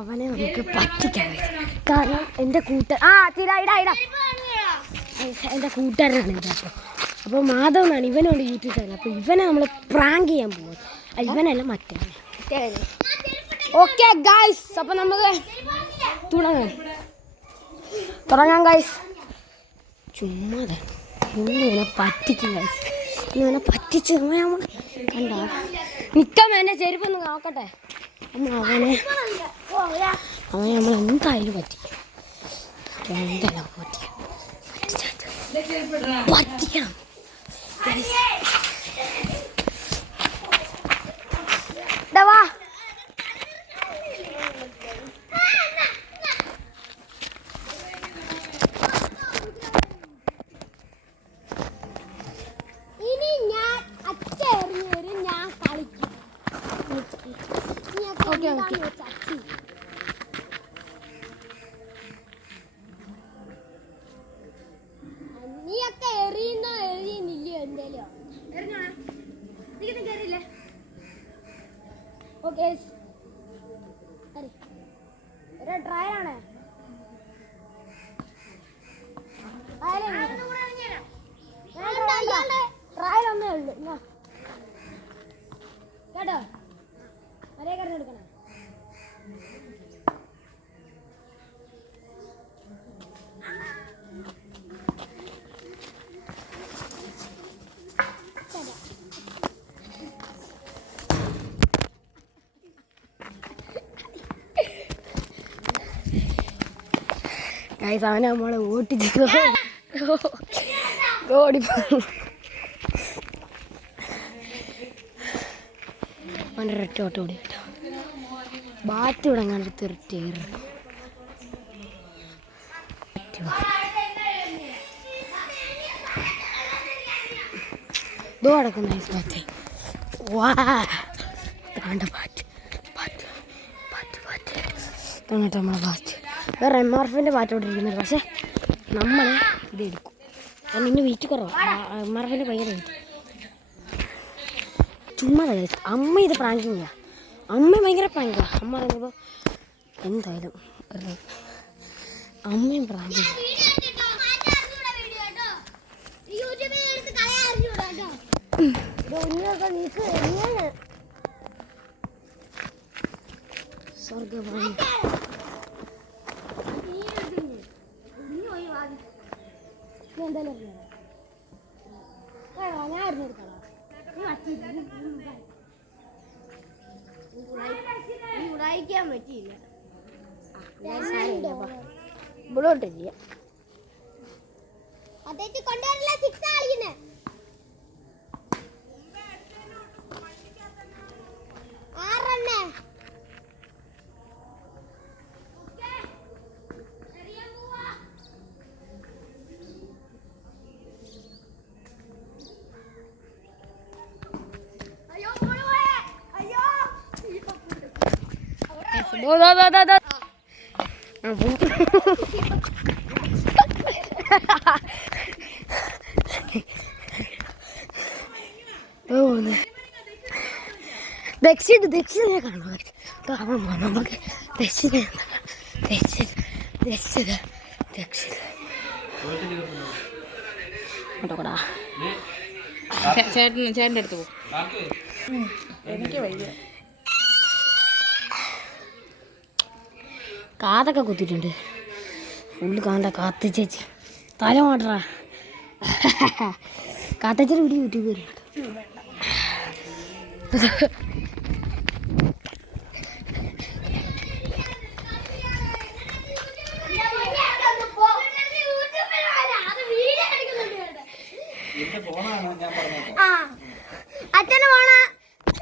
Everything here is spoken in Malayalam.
അവനെ നമുക്ക് പറ്റിക്കാൻ പറ്റും. കാരണം എൻ്റെ എൻ്റെ കൂട്ടുകാരനാണ് എൻ്റെ. അപ്പോൾ മാധവ് എന്നാണ് ഇവനോട് യൂട്യൂബ് ചാനൽ. അപ്പോൾ ഇവനെ നമ്മൾ പ്രാങ്ക് ചെയ്യാൻ പോകും. ഇവനല്ല മറ്റേ. ഓക്കെ ഗൈസ്, അപ്പോൾ നമുക്ക് തുടങ്ങാം ഗൈസ്. ചുമ്മാ ഇവനെ പറ്റിക്കും ഗൈസ്. ഇവനെ പറ്റിച്ച് നമ്മൾ കണ്ടോ നിൽക്കാൻ എൻ്റെ ചെരുപ്പൊന്ന് നോക്കട്ടെ. അവനെ നമ്മൾ എന്തായാലും പറ്റിക്കും. എന്തെല്ലാം പറ്റിക്കണം. വാ ഇനി ഞാൻ അച്ഛൻ ഞാൻ കളിക്കും. നീയൊക്കെ എറിയുന്നോ എറിയുന്നില്ലയോ എന്തേലും ഓക്കെ ഒരു ട്രയലാണ്. ട്രയൽ ഒന്നേ ഉള്ളൂ കേട്ടോ. ഒരേ കറിഞ്ഞ് എടുക്കണം. ഗൈസ് അവനെ നമ്മളെ ഓട്ടിച്ച് ഓടിപ്പോ അവൻ്റെ ഒരൊറ്റ ഓട്ടം ഓടി കേട്ടോ. ബാറ്റ് തുടങ്ങാൻ തീർച്ചയായും ഇതോ അടക്കുന്ന ബാറ്റ്. വാ കണ്ട ബാറ്റ് ബാറ്റ് ബാറ്റ് ബാറ്റ് തന്നിട്ട് നമ്മളെ ബാറ്റ് വേറെ MRFിൻ്റെ ബാറ്റോട്ടിരിക്കുന്നത്. പക്ഷേ നമ്മൾ ഇതെടുക്കും. കാരണം ഇന്ന് വെയിറ്റ് കുറവാണ്. MRFിൻ്റെ ഭയങ്കര വെയിറ്റ്. ചുമ്മാ അമ്മ ഇത് പ്രാങ്കിങ് ചെയ്യാം. അമ്മ ഭയങ്കര പ്രാങ്കാണ്. അമ്മ പറയുമ്പോൾ എന്തായാലും അമ്മയും പ്രാങ്കിങ്. സ്വർഗവാണി എന്തായാലും ഞാൻ അറിഞ്ഞെടുക്കണം. ഉടായിക്കാൻ പറ്റിയില്ല. ഇവിടോട്ട് ചെയ്യാം. ദക്ഷിണ കാണുക. നമുക്ക് ദക്ഷിണ ചേട്ടൻ്റെ അടുത്ത് പോകും. എനിക്ക് വയ്യ. കാതൊക്കെ കുത്തിയിട്ടുണ്ട് ഫുള്ള്. കാണ്ട കാത്ത ചേച്ചി തല മാട്ടറാ. കാത്തച്ചേരി വീഡിയോ യൂട്യൂബ് വരും. അച്ഛന് പോണ